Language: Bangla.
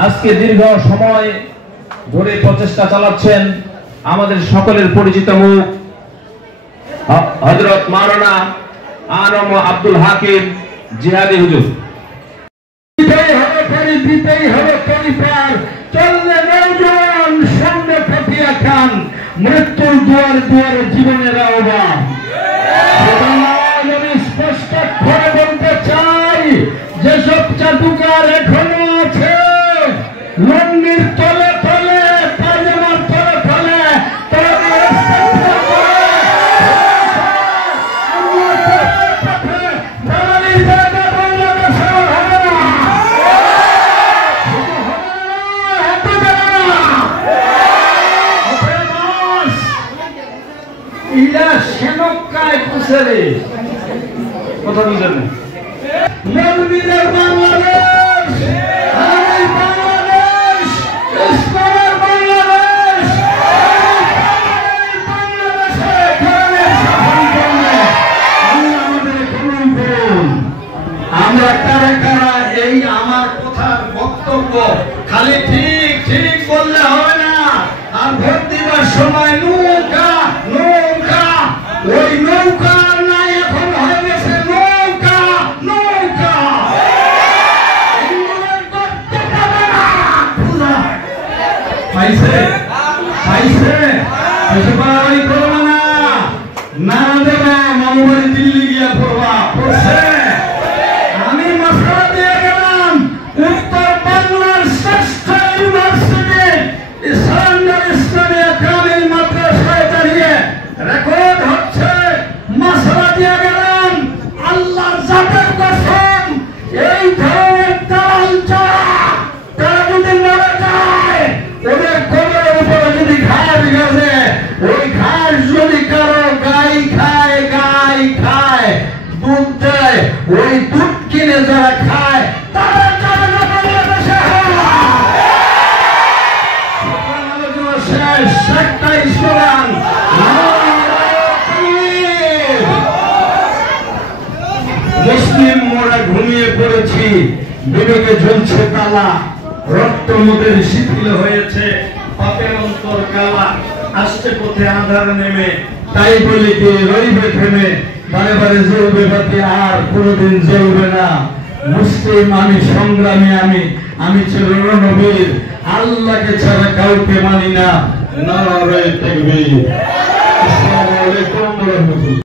আজকে দীর্ঘ সময় ধরে প্রচেষ্টা চালাচ্ছেন আমাদের সকলের পরিচিত মুখ হযরত মাওলানা আনম আব্দুল হাকিম জিহাদি হুজুর। দিতেই হবে পরিবার, চললে নৌজওয়ান সামনে ফাটিয়া খান, মৃত্যুর দুয়ার দুয়ারে জীবনের আহ্বান। আমি স্পষ্ট করে বলতে চাই, যেসব জাদুকার এখনো আছে লঙ্গির তলে তলে, পায়জামার তলে তলে, ইরা সেনকায় পুষেরে কথা বুঝলেন না। নবীদের বাংলাদেশ, এই বাংলাদেশ, ইসলামের বাংলাদেশ, বাংলাদেশে ধর্মের শাসন করলে আমাদের কবুল করুন। আমরা কারা কারা এই আমার কথার বক্তব্য খালি ঠিক ঠিক বললে হবে না, আর ভোট দিবার সময় নৌকা নৌকা, ওই নৌকা নাই এখন হয়ে গেছে নৌকা নৌকা। পাইছে পাইছে বাড়ি করবো না, না দেবো মামু বাড়ি দিল্লি গিয়া করবা করছে। আমি মশলা দিয়ে গেলাম উত্তর বাংলার শ্রেষ্ঠ ইউনিভার্সিটি ইসলামিয়া কামিল মাদ্রাসায় দাঁড়িয়ে রেকর্ড হচ্ছে। মশলা দিয়ে গেলাম আল্লাহর জাতের কসম, এই ধরনের দালাল যারা তারা যদি মরে যায়, ওদের কবরের উপরে যদি ঘাস গেছে, ওই ঘাস যদি কারো গাই খায় দুধ দেয়, ওই দুধ কিনে যারা খায় তারা যাবে না বাংলাদেশে। শেষ একটাই স্লোগান, মুসলিম মোরা ঘুমিয়ে পড়েছি, বিবেকে ঝুলছে তালা, রক্ত মোদের শিথিল হয়েছে, পাপের অন্তর কালা, আসছে পথে আঁধার নেমে, তাই বলি কি রইবে থেমে, বারে বারে জ্বলবে বাতি আর কোনোদিন জ্বলবে না। মুসলিম আমি, সংগ্রামী আমি ছিল নবীর, আল্লাহকে ছাড়া কাউকে মানি না। নারে তাকবীর। আসসালামু আলাইকুম ওয়া রাহমাতুল্লাহ।